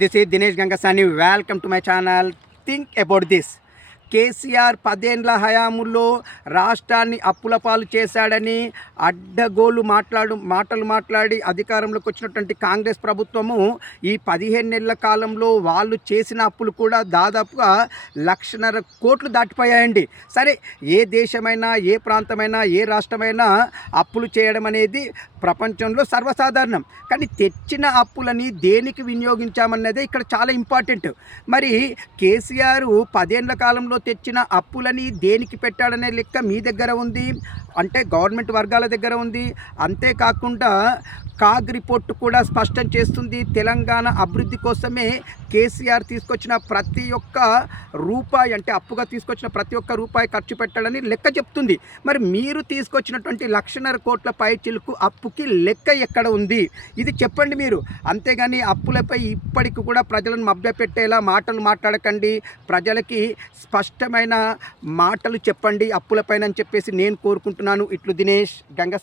This is Dinesh Gangasani. Welcome to my channel. Think about this. KCR 10 ఏండ్ల హయాములో రాష్ట్రాన్ని అప్పుల పాలు చేశాడని అడ్డగోలు మాటలు మాట్లాడి అధికారంలోకి వచ్చినటువంటి కాంగ్రెస్ ప్రభుత్వము ఈ 15 నెలల కాలంలో వాళ్ళు చేసిన అప్పులు కూడా దాదాపుగా 1,50,000 కోట్లు దాటిపోయాయండి. సరే, ఏ దేశమైనా, ఏ ప్రాంతమైనా, ఏ రాష్ట్రమైనా అప్పులు చేయడం అనేది ప్రపంచంలో సర్వసాధారణం. కానీ తెచ్చిన అప్పులని దేనికి వినియోగించామన్నదే ఇక్కడ చాలా ఇంపార్టెంట్. మరి కేసీఆర్ 10 ఏండ్ల కాలంలో తెచ్చిన అప్పులని దేనికి పెట్టాడనే లెక్క మీ దగ్గర ఉంది, అంటే గవర్నమెంట్ వర్గాల దగ్గర ఉంది. అంతేకాకుండా కాగ్ రిపోర్ట్ కూడా స్పష్టం చేస్తుంది, తెలంగాణ అభివృద్ధి కోసమే కేసీఆర్ తీసుకొచ్చిన ప్రతి ఒక్క రూపాయి, అంటే అప్పుగా తీసుకొచ్చిన ప్రతి ఒక్క రూపాయి ఖర్చు పెట్టాలని లెక్క చెప్తుంది. మరి మీరు తీసుకొచ్చినటువంటి 1,50,000 కోట్ల పైచిలుకు అప్పుకి లెక్క ఎక్కడ ఉంది? ఇది చెప్పండి మీరు. అంతేగాని అప్పులపై ఇప్పటికి కూడా ప్రజలను మభ్యపెట్టేలా మాటలు మాట్లాడకండి. ప్రజలకి స్పష్టమైన మాటలు చెప్పండి అప్పులపైన అని చెప్పేసి నేను కోరుకుంటున్నాను. ఇట్లు దినేష్ గంగ.